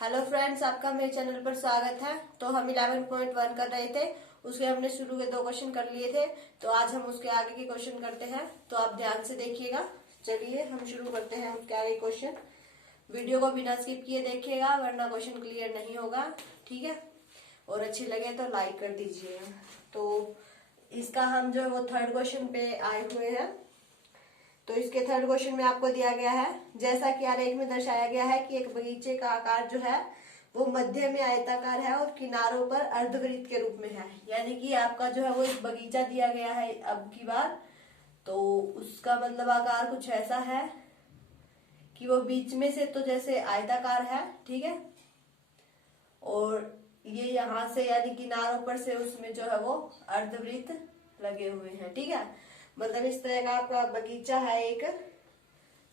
Hello friends, आपका मेरे channel पर स्वागत है। तो हम 11.1 कर रहे थे, उसके हमने शुरू के 2 क्वेश्चन कर लिए थे। तो आज हम उसके आगे के क्वेश्चन करते हैं, तो आप ध्यान से देखिएगा। चलिए हम शुरू करते हैं उसके आगे क्वेश्चन। वीडियो को बिना स्किप किए देखिएगा, वरना क्वेश्चन क्लियर नहीं होगा, ठीक है। और अच्छी लगे तो लाइक कर दीजिएगा। तो इसका हम जो है वो 3rd क्वेश्चन पे आए हुए हैं। तो इसके 3rd क्वेश्चन में आपको दिया गया है, जैसा कि आरेख में दर्शाया गया है कि एक बगीचे का आकार जो है वो मध्य में आयताकार है और किनारों पर अर्धवृत्त के रूप में है। यानी कि आपका जो है वो एक बगीचा दिया गया है अब की बार। तो उसका मतलब आकार कुछ ऐसा है कि वो बीच में से तो जैसे आयताकार है, ठीक है, और ये यहाँ से यानी किनारों पर से उसमें जो है वो अर्धवृत्त लगे हुए हैं, ठीक है। मतलब इस तरह का आपका बगीचा है एक।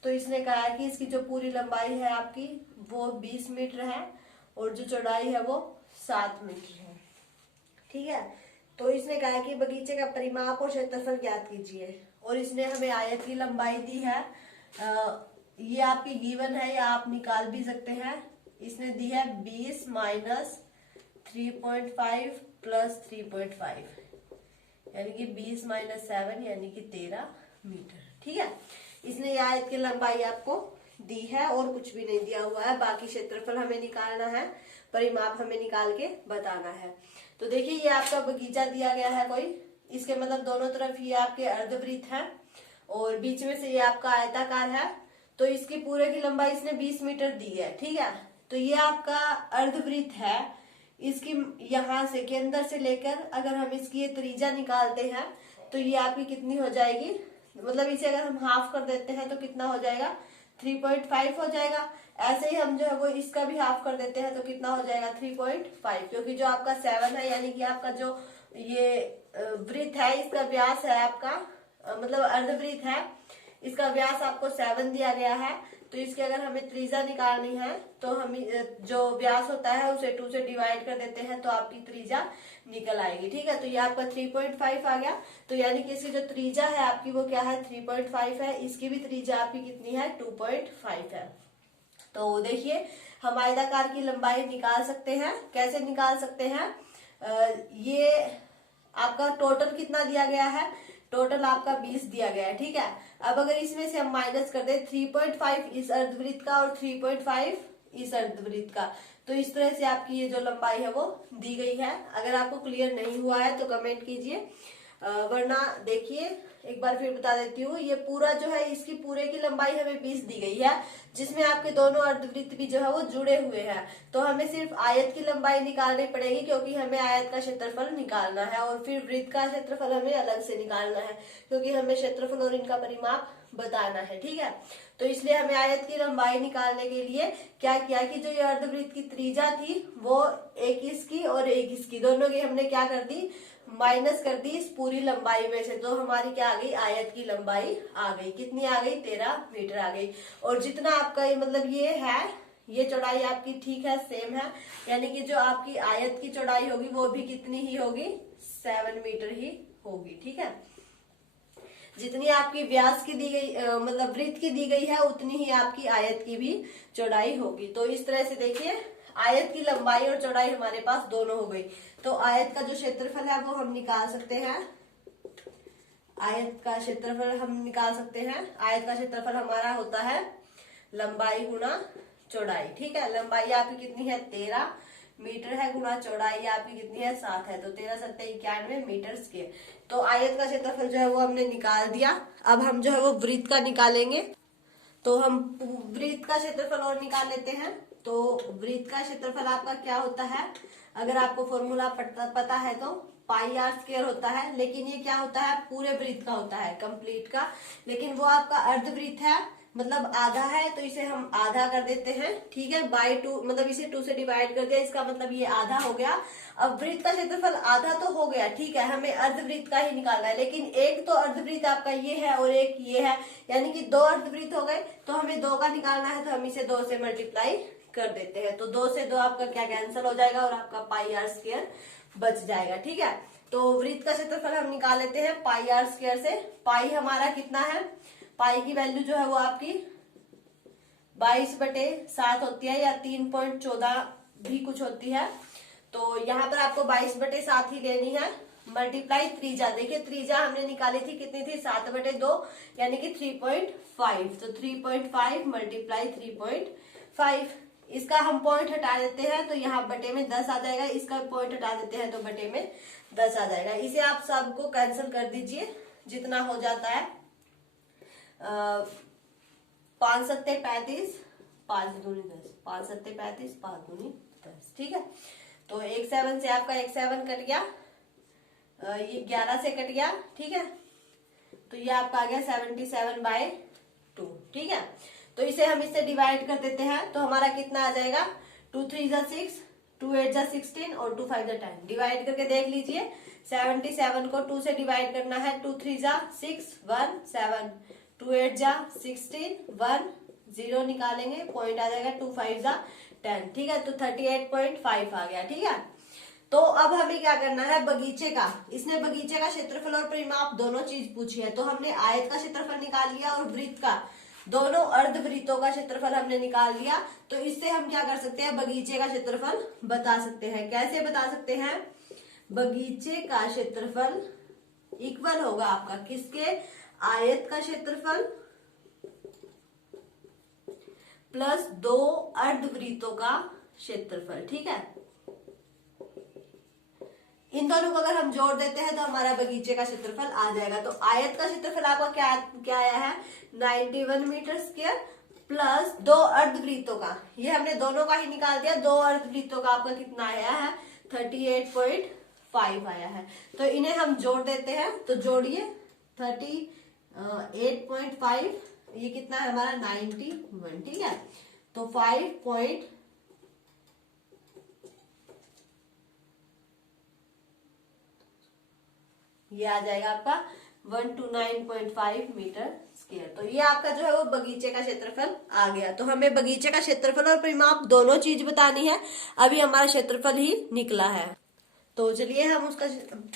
तो इसने कहा है कि इसकी जो पूरी लंबाई है आपकी वो 20 मीटर है और जो चौड़ाई है वो 7 मीटर है, ठीक है। तो इसने कहा है कि बगीचे का परिमाप और क्षेत्रफल ज्ञात कीजिए, और इसने हमें आयत की लंबाई दी है। ये आपकी गिवन है या आप निकाल भी सकते हैं। इसने दी है 20 माइनस 3.5 प्लस 3.5 यानी कि 20 माइनस 7 यानी कि 13 मीटर, ठीक है। इसने ये आयत की लंबाई आपको दी है और कुछ भी नहीं दिया हुआ है। बाकी क्षेत्रफल हमें निकालना है, परिमाप हमें निकाल के बताना है। तो देखिए ये आपका बगीचा दिया गया है कोई, इसके मतलब दोनों तरफ ये आपके अर्धवृत्त है और बीच में से ये आपका आयताकार है। तो इसकी पूरे की लंबाई इसने 20 मीटर दी है, ठीक है। तो ये आपका अर्धवृत्त है। इसकी यहाँ से केंद्र से लेकर अगर हम इसकी ये त्रिज्या निकालते हैं तो ये आपकी कितनी हो जाएगी, मतलब इसे अगर हम हाफ कर देते हैं तो कितना हो जाएगा, 3.5 हो जाएगा। ऐसे ही हम जो है वो इसका भी हाफ कर देते हैं तो कितना हो जाएगा, 3.5, क्योंकि जो आपका 7 है यानी कि आपका जो ये वृत्त है इसका व्यास है आपका, मतलब अर्धवृत्त है, इसका व्यास आपको 7 दिया गया है। तो इसके अगर हमें त्रिज्या निकालनी है तो हम जो व्यास होता है उसे 2 से डिवाइड कर देते हैं तो आपकी त्रिज्या निकल आएगी, ठीक है। तो ये आपका 3.5 आ गया। तो यानी कि इसकी जो त्रिज्या है आपकी वो क्या है, 3.5 है। इसकी भी त्रिज्या आपकी कितनी है, 2.5 है। तो देखिए हम आयताकार की लंबाई निकाल सकते हैं। कैसे निकाल सकते हैं, ये आपका टोटल कितना दिया गया है, टोटल आपका 20 दिया गया है, ठीक है। अब अगर इसमें से हम माइनस कर दें 3.5 इस अर्धवृत्त का और 3.5 इस अर्धवृत्त का, तो इस तरह से आपकी ये जो लंबाई है वो दी गई है। अगर आपको क्लियर नहीं हुआ है तो कमेंट कीजिए, वरना देखिए एक बार फिर बता देती हूँ। ये पूरा जो है इसकी पूरे की लंबाई हमें 20 दी गई है, जिसमें आपके दोनों अर्धवृत्त भी जो है वो जुड़े हुए हैं। तो हमें सिर्फ आयत की लंबाई निकालनी पड़ेगी, क्योंकि हमें आयत का क्षेत्रफल निकालना है, और फिर वृत्त का क्षेत्रफल हमें अलग से निकालना है, क्योंकि हमें क्षेत्रफल और इनका परिमाप बताना है, ठीक है। तो इसलिए हमें आयत की लंबाई निकालने के लिए क्या किया कि जो ये अर्धवृत्त की त्रिज्या थी वो एक इसकी और एक इसकी, दोनों की हमने क्या कर दी, माइनस कर दी इस पूरी लंबाई में से। तो हमारी क्या आ गई, आयत की लंबाई आ गई, कितनी आ गई, 13 मीटर आ गई। और जितना आपका ये मतलब ये है, ये चौड़ाई आपकी ठीक है, सेम है, यानी कि जो आपकी आयत की चौड़ाई होगी वो भी कितनी ही होगी, 7 मीटर ही होगी, ठीक है। जितनी आपकी व्यास की दी गई मतलब वृत्त की दी गई है उतनी ही आपकी आयत की भी चौड़ाई होगी। तो इस तरह से देखिए आयत की लंबाई और चौड़ाई हमारे पास दोनों हो गई। तो आयत का जो क्षेत्रफल है वो हम निकाल सकते हैं। आयत का क्षेत्रफल हम निकाल सकते हैं। आयत का क्षेत्रफल हमारा होता है लंबाई गुना चौड़ाई, ठीक है। लंबाई आपकी कितनी है, 13 मीटर है, गुना चौड़ाई आपकी कितनी है, 7 है। तो 13 7 91 मीटर स्क्वायर। तो आयत का क्षेत्रफल जो है वो हमने निकाल दिया। अब हम जो है वो वृत्त का निकालेंगे। तो हम वृत्त का क्षेत्रफल और निकाल लेते हैं। तो वृत्त का क्षेत्रफल आपका क्या होता है, अगर आपको फॉर्मूला पता है तो पाई आर स्क्वायर होता है, लेकिन ये क्या होता है, पूरे वृत्त का होता है, कंप्लीट का। लेकिन वो आपका अर्धवृत्त है, मतलब आधा है, तो इसे हम आधा कर देते हैं, ठीक है, बाय 2, मतलब इसे 2 से डिवाइड कर दिया, इसका मतलब ये आधा हो गया। अब वृत्त का क्षेत्रफल आधा तो हो गया, ठीक है, हमें अर्धवृत्त का ही निकालना है। लेकिन एक तो अर्धवृत्त आपका ये है और एक ये है, यानी कि 2 अर्धवृत्त हो गए। तो हमें 2 का निकालना है, तो हम इसे 2 से मल्टीप्लाई कर देते हैं। तो 2 से 2 आपका क्या कैंसिल हो जाएगा और आपका पाई आर स्क्वायर बच जाएगा, ठीक है। तो वृत्त का क्षेत्रफल हम निकाल लेते हैं पाई आर स्क्वायर से। पाई हमारा कितना है, पाई की वैल्यू जो है वो आपकी 22/7 होती है या 3.14 भी कुछ होती है। तो यहाँ पर आपको 22/7 ही लेनी है, मल्टीप्लाई त्रिज्या। देखिए त्रिज्या हमने निकाली थी कितनी थी, 7/2 यानी कि 3.5। तो 3.5 मल्टीप्लाई 3.5। इसका हम पॉइंट हटा देते हैं तो यहाँ बटे में 10 आ जाएगा, इसका पॉइंट हटा देते हैं तो बटे में 10 आ जाएगा। इसे आप सबको कैंसिल कर दीजिए, जितना हो जाता है 5 सत्ते 35, 5 दूनी 10, 5 सत्ते 35, 5 दूनी 10। ठीक है, तो 1 7 से आपका 1 7 कट गया, ये 11 से कट गया। ठीक है, तो ये आपका आ गया 77/2। ठीक है, तो इसे हम इससे डिवाइड कर देते हैं तो हमारा कितना आ जाएगा, 2 3 जा 6, 2 8 जा 16 और 2 5 जा 10। डिवाइड करके देख लीजिए, 77 को 2 से डिवाइड करना है, 2 3 जा 6 1 7, 2 8 जा 16 1 0 निकालेंगे, पॉइंट आ जाएगा, 2 5 जा 10। ठीक है, तो 38.5 आ गया। ठीक है, तो अब हमें क्या करना है, बगीचे का, इसने बगीचे का क्षेत्रफल और परिमाप दोनों चीज पूछी है। तो हमने आयत का क्षेत्रफल निकाल लिया और वृत्त का, दोनों अर्धवृत्तों का क्षेत्रफल हमने निकाल लिया। तो इससे हम क्या कर सकते हैं, बगीचे का क्षेत्रफल बता सकते हैं। कैसे बता सकते हैं, बगीचे का क्षेत्रफल इक्वल होगा आपका किसके, आयत का क्षेत्रफल प्लस 2 अर्धवृत्तों का क्षेत्रफल। ठीक है, इन दोनों को अगर हम जोड़ देते हैं तो हमारा बगीचे का क्षेत्रफल आ जाएगा। तो आयत का क्षेत्रफल आपका क्या आया है, 91 मीटर स्क्वायर प्लस 2 अर्धवृत्तों का, ये हमने दोनों का ही निकाल दिया, 2 अर्धवृत्तों का आपका कितना आया है, 38.5 आया है। तो इन्हें हम जोड़ देते हैं, तो जोड़िए 38.5, ये कितना है हमारा 91। ठीक है, तो 5. ये आ जाएगा आपका 129.5 मीटर स्क्वायर। तो ये आपका जो है वो बगीचे का क्षेत्रफल आ गया। तो हमें बगीचे का क्षेत्रफल और परिमाप दोनों चीज बतानी है, अभी हमारा क्षेत्रफल ही निकला है। तो चलिए हम उसका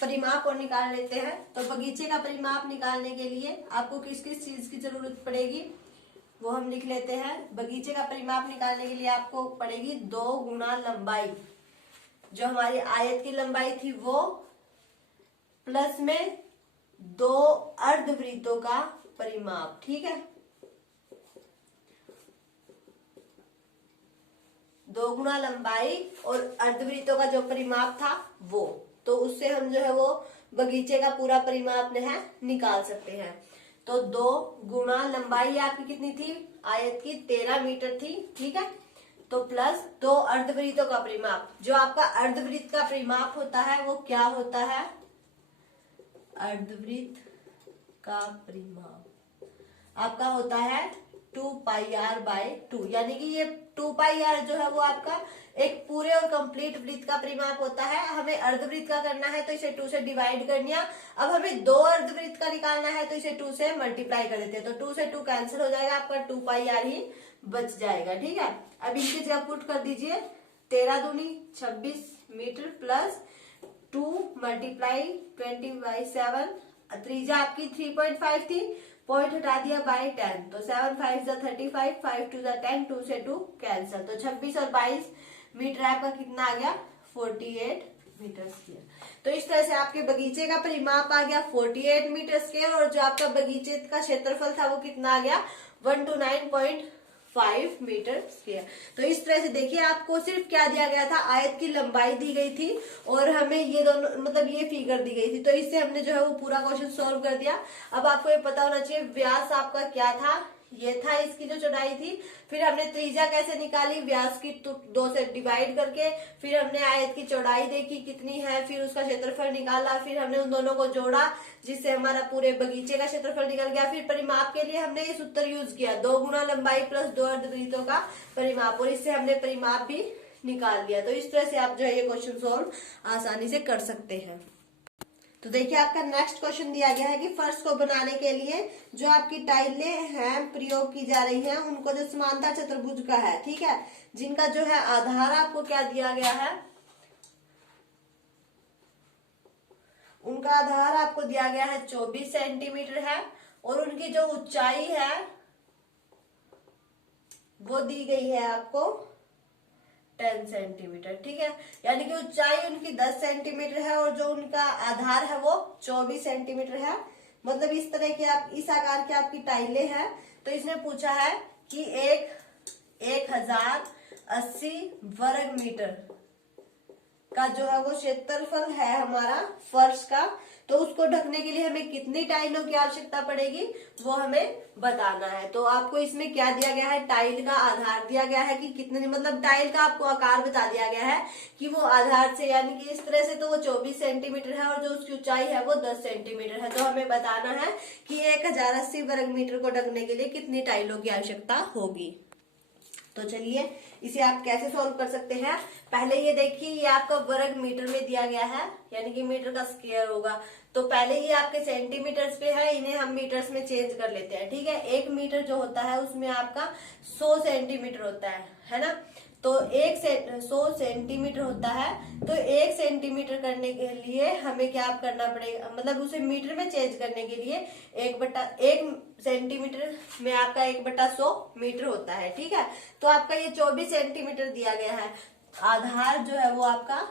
परिमाप और निकाल लेते हैं। तो बगीचे का परिमाप निकालने के लिए आपको किस किस चीज की जरूरत पड़ेगी वो हम लिख लेते हैं। बगीचे का परिमाप निकालने के लिए आपको पड़ेगी 2 गुना लंबाई, जो हमारी आयत की लंबाई थी वो, प्लस में 2 अर्धवृत्तों का परिमाप। ठीक है, 2 गुना लंबाई और अर्धवृत्तों का जो परिमाप था वो, तो उससे हम जो है वो बगीचे का पूरा परिमाप है निकाल सकते हैं। तो 2 गुना लंबाई आपकी कितनी थी, आयत की 13 मीटर थी। ठीक है, तो प्लस 2 अर्धवृत्तों का परिमाप, जो आपका अर्धवृत्त का परिमाप होता है वो क्या होता है, अर्धवृत्त का परिमाप आपका होता है 2πr/2, यानी कि ये 2πr जो है वो आपका एक पूरे और कंप्लीट वृत्त का परिमाप होता है। हमें अर्धवृत्त का करना है तो इसे 2 से डिवाइड कर दिया। अब हमें 2 अर्धवृत्त का निकालना है तो इसे 2 से मल्टीप्लाई कर देते हैं, तो 2 से 2 कैंसिल हो जाएगा, आपका 2πr ही बच जाएगा। ठीक है, अब इनकी जगह पुट कर दीजिए, 13 दूनी 26 मीटर प्लस 2 मल्टीप्लाई 20/7, त्रिज्या आपकी 3.5 थी, पॉइंट हटा दिया बाय 10, तो 7 5 जा 35, 5 2 जा 10, 2 से 2 कैंसिल, तो 26 और 22 मीटर आपका कितना आ गया, 48 मीटर स्क्वायर। तो इस तरह से आपके बगीचे का परिमाप आ गया 48 मीटर स्क्वायर, और जो आपका बगीचे का क्षेत्रफल था वो कितना आ गया, 129.5 मीटर स्क्वायर। तो इस तरह से देखिए, आपको सिर्फ क्या दिया गया था, आयत की लंबाई दी गई थी और हमें ये दोनों मतलब ये फिगर दी गई थी, तो इससे हमने जो है वो पूरा क्वेश्चन सॉल्व कर दिया। अब आपको ये पता होना चाहिए व्यास आपका क्या था, ये था इसकी जो चौड़ाई थी, फिर हमने त्रिज्या कैसे निकाली, व्यास की 2 से डिवाइड करके, फिर हमने आयत की चौड़ाई देखी कितनी है, फिर उसका क्षेत्रफल निकाला, फिर हमने उन दोनों को जोड़ा जिससे हमारा पूरे बगीचे का क्षेत्रफल निकल गया। फिर परिमाप के लिए हमने ये सूत्र यूज किया, 2 गुना लंबाई प्लस 2 अर्धवृत्तों का परिमाप, और इससे हमने परिमाप भी निकाल लिया। तो इस तरह से आप जो है ये क्वेश्चन सॉल्व आसानी से कर सकते हैं। तो देखिए आपका नेक्स्ट क्वेश्चन दिया गया है कि फर्श को बनाने के लिए जो आपकी टाइलें हैं प्रयोग की जा रही हैं, उनको जो समांतर चतुर्भुज का है, ठीक है, जिनका जो है आधार आपको क्या दिया गया है, उनका आधार आपको दिया गया है 24 सेंटीमीटर है, और उनकी जो ऊंचाई है वो दी गई है आपको 10 सेंटीमीटर। ठीक है, यानी कि ऊंचाई उनकी 10 सेंटीमीटर है और जो उनका आधार है वो 24 सेंटीमीटर है। मतलब इस तरह की आप इस आकार की आपकी टाइलें हैं। तो इसने पूछा है कि 1080 वर्ग मीटर का जो है वो क्षेत्रफल है हमारा फर्श का, तो उसको ढकने के लिए हमें कितनी टाइलों की आवश्यकता पड़ेगी वो हमें बताना है। तो आपको इसमें क्या दिया गया है, टाइल का आधार दिया गया है कि कितने, मतलब टाइल का आपको आकार बता दिया गया है कि वो आधार से यानी कि इस तरह से तो वो 24 सेंटीमीटर है और जो उसकी ऊंचाई है वो 10 सेंटीमीटर है। तो हमें बताना है कि 1080 वर्ग मीटर को ढकने के लिए कितनी टाइलों की आवश्यकता होगी। तो चलिए इसे आप कैसे सॉल्व कर सकते हैं। पहले ये देखिए, ये आपका वर्ग मीटर में दिया गया है, यानी कि मीटर का स्क्वायर होगा। तो पहले ये आपके सेंटीमीटर्स पे है, इन्हें हम मीटर्स में चेंज कर लेते हैं। ठीक है, 1 मीटर जो होता है उसमें आपका 100 सेंटीमीटर होता है ना। तो 100 सेंटीमीटर होता है। तो 1 सेंटीमीटर करने के लिए हमें क्या करना पड़ेगा, मतलब उसे मीटर में चेंज करने के लिए 1 सेंटीमीटर में आपका 1/100 मीटर होता है। ठीक है, तो आपका ये 24 सेंटीमीटर दिया गया है। आधार जो है वो आपका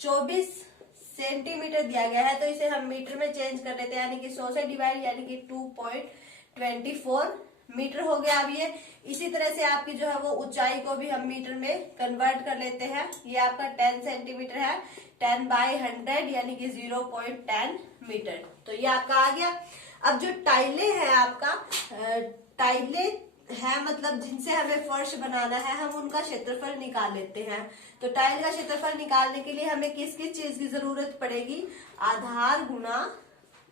24 सेंटीमीटर दिया गया है। तो इसे हम मीटर में चेंज कर लेते हैं, यानी कि 100 से डिवाइड, यानी कि 2.24 मीटर हो गया। अब ये इसी तरह से आपकी जो है वो ऊंचाई को भी हम मीटर में कन्वर्ट कर लेते हैं। ये आपका 10 सेंटीमीटर है, 10/100 यानी कि 0.10 मीटर। तो ये आपका आ गया। अब जो टाइलें हैं आपका, टाइलें है मतलब जिनसे हमें फर्श बनाना है, हम उनका क्षेत्रफल निकाल लेते हैं। तो टाइल का क्षेत्रफल निकालने के लिए हमें किस किस चीज की जरूरत पड़ेगी, आधार गुना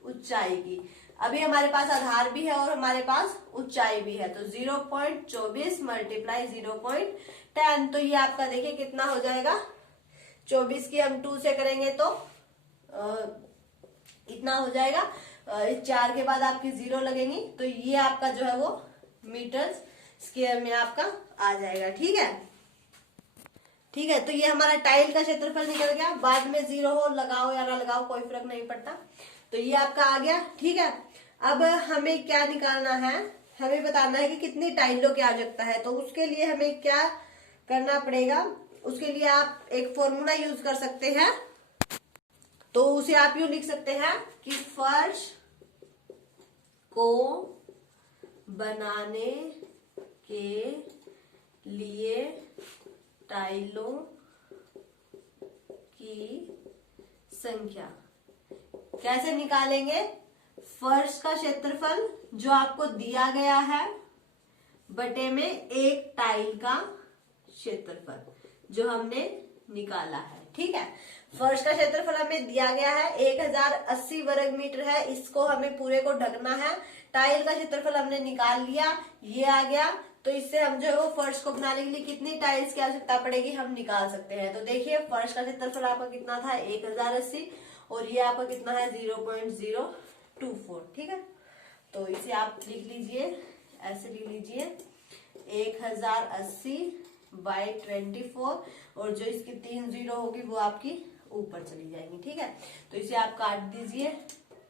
ऊंचाई की। अभी हमारे पास आधार भी है और हमारे पास ऊंचाई भी है। तो 0.24 मल्टीप्लाई 0.10, तो ये आपका देखिए कितना हो जाएगा। 24 की हम 2 से करेंगे तो इतना हो जाएगा। 4 के बाद आपकी 0 लगेंगी, तो ये आपका जो है वो मीटर स्क्वायर में आपका आ जाएगा। ठीक है, ठीक है। तो ये हमारा टाइल का क्षेत्रफल निकल गया। बाद में 0 हो, लगाओ या ना लगाओ कोई फर्क नहीं पड़ता। तो ये आपका आ गया। ठीक है, अब हमें क्या निकालना है, हमें बताना है कि कितनी टाइलों की आवश्यकता है। तो उसके लिए हमें क्या करना पड़ेगा, उसके लिए आप एक फॉर्मूला यूज कर सकते हैं। तो उसे आप यूं लिख सकते हैं कि फर्श को बनाने के लिए टाइलों की संख्या कैसे निकालेंगे, फर्श का क्षेत्रफल जो आपको दिया गया है बटे में एक टाइल का क्षेत्रफल जो हमने निकाला है। ठीक है, फर्श का क्षेत्रफल हमें दिया गया है 1080 वर्ग मीटर है, इसको हमें पूरे को ढकना है। टाइल का क्षेत्रफल हमने निकाल लिया, ये आ गया। तो इससे हम जो है वो फर्श को बनाने के लिए कितनी टाइल्स की आवश्यकता पड़ेगी हम निकाल सकते हैं। तो देखिए फर्श का क्षेत्रफल आपका कितना था 1080 और ये आपका कितना है 0.024। ठीक है, तो इसे आप लिख लीजिए, ऐसे लिख लीजिए 1080/24 और जो इसकी 3 0 होगी वो आपकी ऊपर चली जाएंगी। ठीक है, तो इसे आप काट दीजिए।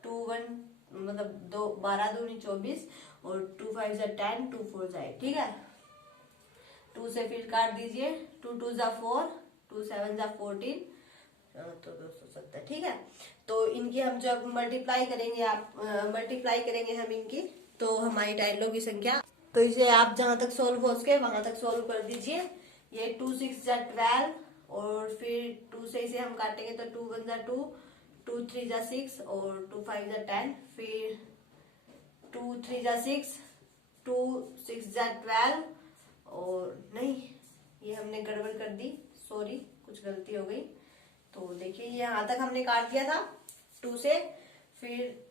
12 दूनी 24 और 2 5 जा 10, 2 4 जाए। ठीक है, 2 से फिर काट दीजिए, 2 2 जा 4, 2 7 जा 14, तो 270। ठीक है, तो इनकी हम जब मल्टीप्लाई करेंगे हम इनकी, तो हमारी टाइलों की संख्या, तो इसे आप जहां तक सोल्व हो सके वहां तक सोल्व कर दीजिए। ये 2 6 जा 12 और फिर 2 से इसे हम काटेंगे तो 2 1 जा 2, 2 3 जा 6 और 2 5 जा 10, फिर 2 3 जा 6, 2 6 जा 12 और नहीं, ये हमने गड़बड़ कर दी, सॉरी कुछ गलती हो गई। तो देखिए ये यहां तक हमने काट दिया था 2 से, फिर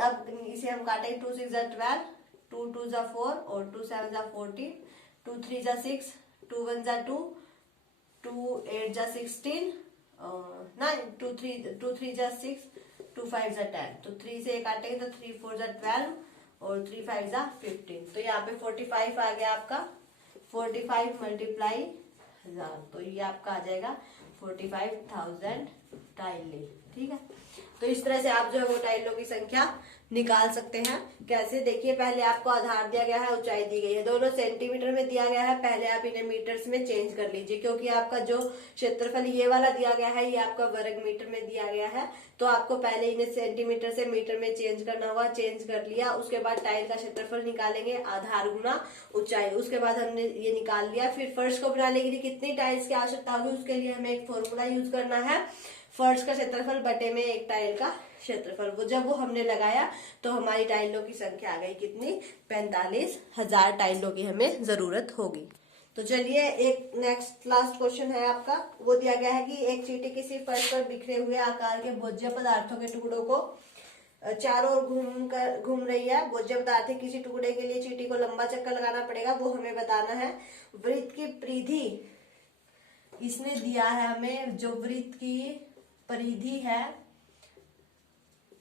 अब इसे हम काटेंगे 2 6 जा 12, 2 2 जा 4 और 2 7 जा 14, 2 3 जा 6, 2 1 जा 2, 2 8 जा 16, नहीं 2 3 जा 6, 2 5 जा 10। तो 3 से काटेंगे तो 3 4 जा 12 और 3 5 जा 15। तो यहाँ पे 45 आ गया आपका। 45 मल्टीप्लाई 1000, तो ये आपका आ जाएगा 45,000 टाइलें। ठीक है। तो इस तरह से आप जो है वो टाइलों की संख्या निकाल सकते हैं। कैसे, देखिए पहले आपको आधार दिया गया है, ऊंचाई दी गई है, दोनों सेंटीमीटर में दिया गया है। पहले आप इन्हें मीटर्स में चेंज कर लीजिए, क्योंकि आपका जो क्षेत्रफल ये वाला दिया गया है ये आपका वर्ग मीटर में दिया गया है। तो आपको पहले इन्हें सेंटीमीटर से मीटर में चेंज करना होगा। चेंज कर लिया, उसके बाद टाइल का क्षेत्रफल निकालेंगे, आधार गुना ऊंचाई। उसके बाद हमने ये निकाल लिया। फिर फर्श को बनाने के लिए कितनी टाइल्स की आवश्यकता होगी, उसके लिए हमें एक फॉर्मूला यूज करना है, फर्श का क्षेत्रफल बटे में एक टाइल का क्षेत्रफल। वो जब वो हमने लगाया तो हमारी टाइलों की संख्या आ गई कितनी, 45,000 टाइलों की हमें जरूरत होगी। तो चलिए एक नेक्स्ट लास्ट क्वेश्चन है आपका। वो दिया गया है कि एक चींटी किसी फर्श पर बिखरे हुए आकार के भोज्य पदार्थों के टुकड़ों को चारों ओर घूम रही है। भोज्य पदार्थ के किसी टुकड़े के लिए चींटी को लंबा चक्कर लगाना पड़ेगा, वो हमें बताना है। वृत्त की परिधि इसने दिया है हमें, जो वृत्त की परिधि है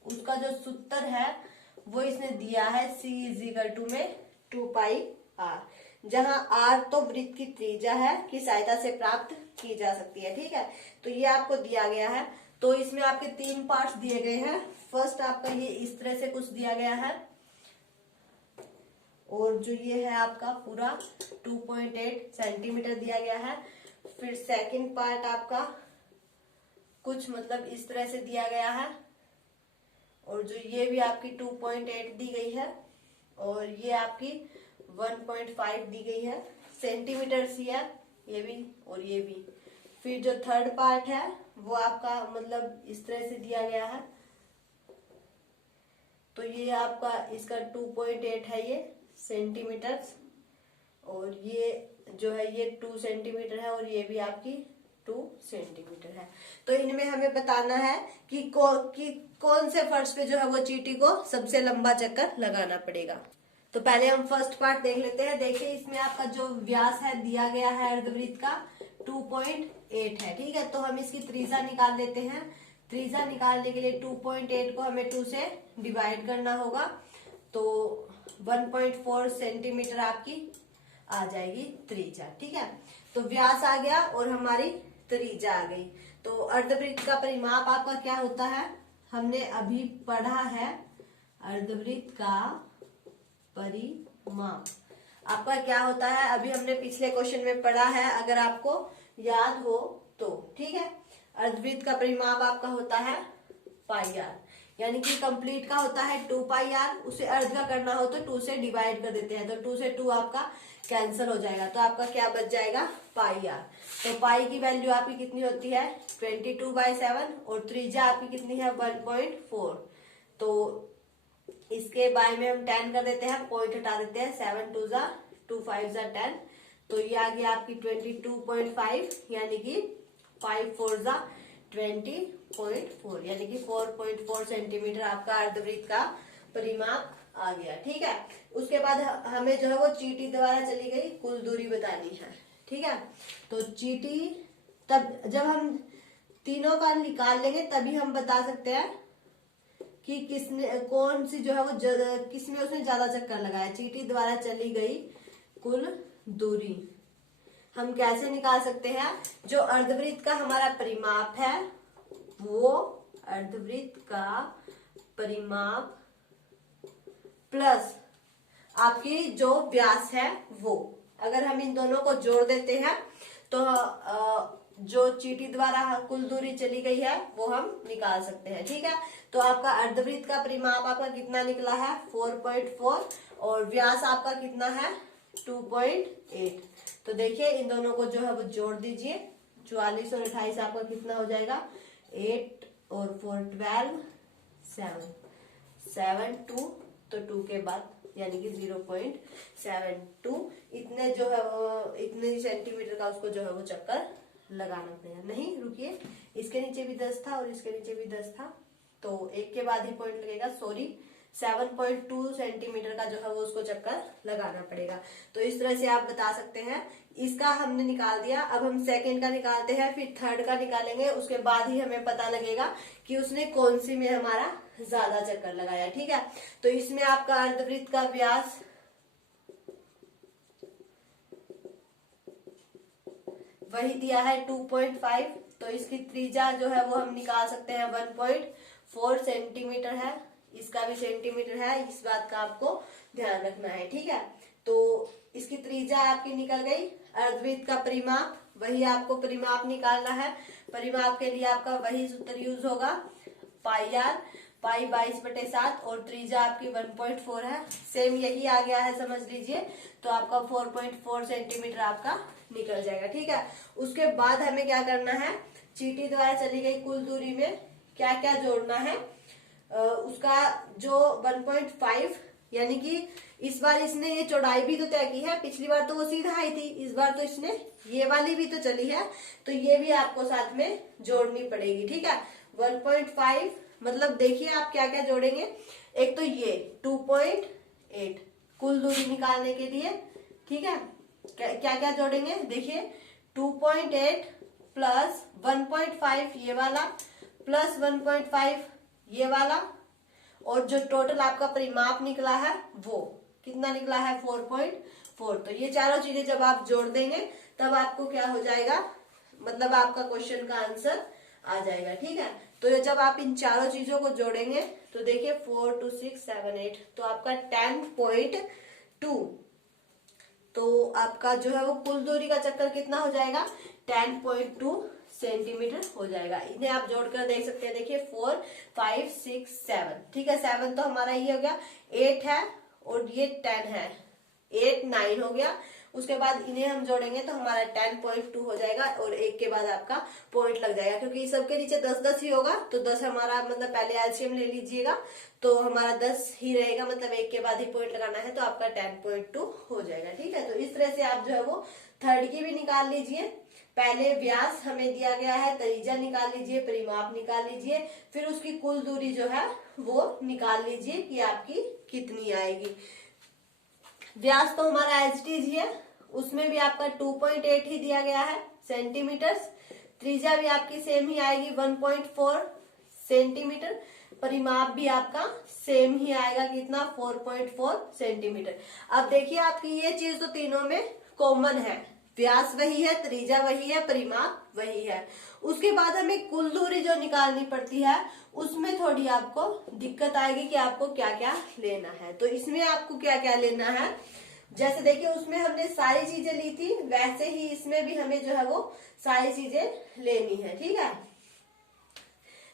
उसका जो सूत्र है वो इसने दिया है C में 2πr, जहां r तो वृत्त की त्रिज्या है की सहायता से प्राप्त की जा सकती है। ठीक है, तो ये आपको दिया गया है। तो इसमें आपके 3 पार्ट्स दिए गए हैं। फर्स्ट आपका ये इस तरह से कुछ दिया गया है, और जो ये है आपका पूरा 2.8 सेंटीमीटर दिया गया है। फिर सेकंड पार्ट आपका कुछ मतलब इस तरह से दिया गया है, और जो ये भी आपकी 2.8 दी गई है, और ये आपकी 1.5 दी गई है सेंटीमीटर सी है, ये भी और ये भी। फिर जो थर्ड पार्ट है वो आपका मतलब इस तरह से दिया गया है। तो ये आपका इसका 2.8 है ये सेंटीमीटर, और ये जो है ये 2 सेंटीमीटर है, और ये भी आपकी 2 सेंटीमीटर है। तो इनमें हमें बताना है कि कौन से फर्श पे जो है वो चींटी को सबसे लंबा चक्कर लगाना पड़ेगा। तो पहले हम फर्स्ट पार्ट देख लेते हैं। देखिए इसमें आपका जो व्यास है दिया गया है अर्धवृत्त का 2.8 है। ठीक है, तो हम इसकी त्रिज्या निकाल लेते हैं। त्रिज्या निकालने के लिए 2.8 को हमें 2 से डिवाइड करना होगा, तो 1.4 सेंटीमीटर आपकी आ जाएगी त्रिज्या। ठीक है, तो व्यास आ गया और हमारी त्रिज्या आ गई। तो अर्धवृत्त का परिमाप आपका क्या होता है, हमने अभी पढ़ा है। अर्धवृत्त का परिमाप आपका क्या होता है, अभी हमने पिछले क्वेश्चन में पढ़ा है, अगर आपको याद हो तो। ठीक है, अर्धवृत्त का परिमाप आपका होता है पाई आर, यानी कि कंप्लीट का होता है 2πr, उसे अर्ध का करना हो तो 2 से डिवाइड कर देते हैं, तो 2 से 2 आपका कैंसिल हो जाएगा, तो आपका क्या बच जाएगा पाई आर। तो पाई की वैल्यू आपकी कितनी होती है 22/7, और त्रिज्या आपकी कितनी है 1.4। तो इसके बाय में हम 10 कर देते हैं, पॉइंट हटा देते हैं, 7 2 ज़ा 2 5 ज़ा 10, तो ये आ गया आपकी 22.5, यानी कि 5 4 ज़ा 20.4, यानी कि 4.4 सेंटीमीटर आपका अर्धवृत्त का परिमाप आ गया। ठीक है, उसके बाद हमें जो है वो चींटी द्वारा चली गई कुल दूरी बतानी है। ठीक है, तो चींटी तब जब हम तीनों का निकाल लेंगे तभी हम बता सकते हैं कि किसने कौन सी जो है वो किसमें उसने ज्यादा चक्कर लगाया। चींटी द्वारा चली गई कुल दूरी हम कैसे निकाल सकते हैं, जो अर्धवृत्त का हमारा परिमाप है वो अर्धवृत्त का परिमाप प्लस आपकी जो व्यास है वो, अगर हम इन दोनों को जोड़ देते हैं तो जो चींटी द्वारा कुल दूरी चली गई है वो हम निकाल सकते हैं। ठीक है, तो आपका अर्धवृत्त का परिमाप आपका कितना निकला है 4.4, और व्यास आपका कितना है 2.8। तो देखिए इन दोनों को जो है वो जोड़ दीजिए, 44 और 28 आपका कितना हो जाएगा 8 और 4 12 7 2, तो 2 के बाद यानी कि 0.72 इतने जो है वो इतने सेंटीमीटर का उसको जो है वो चक्कर लगाना पड़ेगा। नहीं रुकिए, इसके नीचे भी 10 था और इसके नीचे भी 10 था, तो एक के बाद ही पॉइंट लगेगा, सॉरी 7.2 सेंटीमीटर का जो है वो उसको चक्कर लगाना पड़ेगा। तो इस तरह से आप बता सकते हैं। इसका हमने निकाल दिया, अब हम सेकंड का निकालते हैं, फिर थर्ड का निकालेंगे, उसके बाद ही हमें पता लगेगा कि उसने कौन सी में हमारा ज्यादा चक्कर लगाया। ठीक है, तो इसमें आपका अर्धवृत्त का व्यास वही दिया है 2.5, तो इसकी त्रिज्या जो है वो हम निकाल सकते हैं 1.4 सेंटीमीटर है, इसका भी सेंटीमीटर है, इस बात का आपको ध्यान रखना है, ठीक है। तो इसकी त्रिज्या आपकी निकल गई। अर्धवृत्त का परिमाप, वही आपको परिमाप निकालना है। परिमाप के लिए आपका वही सूत्र यूज होगा, पाई आर, पाई 22/7 और त्रिज्या आपकी 1.4 है। सेम यही आ गया है, समझ लीजिए। तो आपका 4.4 सेंटीमीटर आपका निकल जाएगा, ठीक है। उसके बाद हमें क्या करना है, चींटी द्वारा चली गई कुल दूरी में क्या क्या जोड़ना है। उसका जो 1.5 यानी कि इस बार इसने ये चौड़ाई भी तो तय की है, पिछली बार तो वो सीधा आई थी, इस बार तो इसने ये वाली भी तो चली है, तो ये भी आपको साथ में जोड़नी पड़ेगी, ठीक है। 1.5 मतलब देखिए आप क्या क्या जोड़ेंगे। एक तो ये 2.8 कुल दूरी निकालने के लिए, ठीक है। क्या क्या जोड़ेंगे देखिए, 2.8 प्लस 1.5 ये वाला प्लस 1.5 ये वाला, और जो टोटल आपका परिमाप निकला है वो कितना निकला है 4.4। तो ये चारों चीजें जब आप जोड़ देंगे तब आपको क्या हो जाएगा, मतलब आपका क्वेश्चन का आंसर आ जाएगा, ठीक है। तो ये जब आप इन चारों चीजों को जोड़ेंगे तो देखिए 4 2 6 7 8, तो आपका 10.2, तो आपका जो है वो कुल दूरी का चक्कर कितना हो जाएगा, 10.2 सेंटीमीटर हो जाएगा। इन्हें आप जोड़कर देख सकते हैं, देखिए 4 5 6 7, ठीक है। 7 तो हमारा ये हो गया, 8 है और ये 10 है, 8 9 हो गया। उसके बाद इन्हें हम जोड़ेंगे तो हमारा 10.2 हो जाएगा और एक के बाद आपका पॉइंट लग जाएगा, क्योंकि सबके नीचे 10-10 ही होगा। तो 10 हमारा मतलब पहले एलसीएम ले लीजिएगा, तो हमारा 10 ही रहेगा, मतलब एक के बाद ही पॉइंट लगाना है, तो आपका 10.2 हो जाएगा, ठीक है। तो इस तरह से आप जो है वो थर्ड की भी निकाल लीजिए। पहले व्यास हमें दिया गया है, त्रिज्या निकाल लीजिए, परिमाप निकाल लीजिए, फिर उसकी कुल दूरी जो है वो निकाल लीजिए कि आपकी कितनी आएगी। व्यास तो हमारा एचटीज ही है, उसमें भी आपका 2.8 ही दिया गया है सेंटीमीटर। त्रिज्या भी आपकी सेम ही आएगी 1.4 सेंटीमीटर। परिमाप भी आपका सेम ही आएगा, कितना 4.4 सेंटीमीटर। अब देखिए आपकी ये चीज तो तीनों में कॉमन है, व्यास वही है, त्रिज्या वही है, परिमाप वही है। उसके बाद हमें कुल दूरी जो निकालनी पड़ती है उसमें थोड़ी आपको दिक्कत आएगी कि आपको क्या क्या लेना है। तो इसमें आपको क्या क्या लेना है, जैसे देखिए उसमें हमने सारी चीजें ली थी, वैसे ही इसमें भी हमें जो है वो सारी चीजें लेनी है, ठीक है।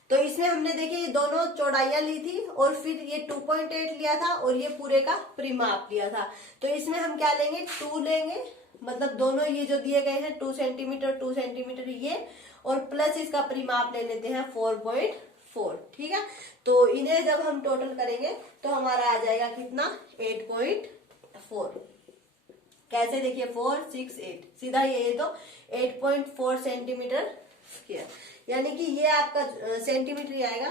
तो इसमें हमने देखिए ये दोनों चौड़ाइयां ली थी और फिर ये 2.8 लिया था और ये पूरे का परिमाप लिया था। तो इसमें हम क्या लेंगे, 2 लेंगे, मतलब दोनों ये जो दिए गए हैं 2 सेंटीमीटर 2 सेंटीमीटर ये, और प्लस इसका परिमाप ले लेते हैं 4.4, ठीक है। तो इन्हें जब हम टोटल करेंगे तो हमारा आ जाएगा कितना 8.4। कैसे देखिए 4 6 8 सीधा ये तो 8.4 सेंटीमीटर स्क्वायर, यानी कि ये आपका सेंटीमीटर आएगा।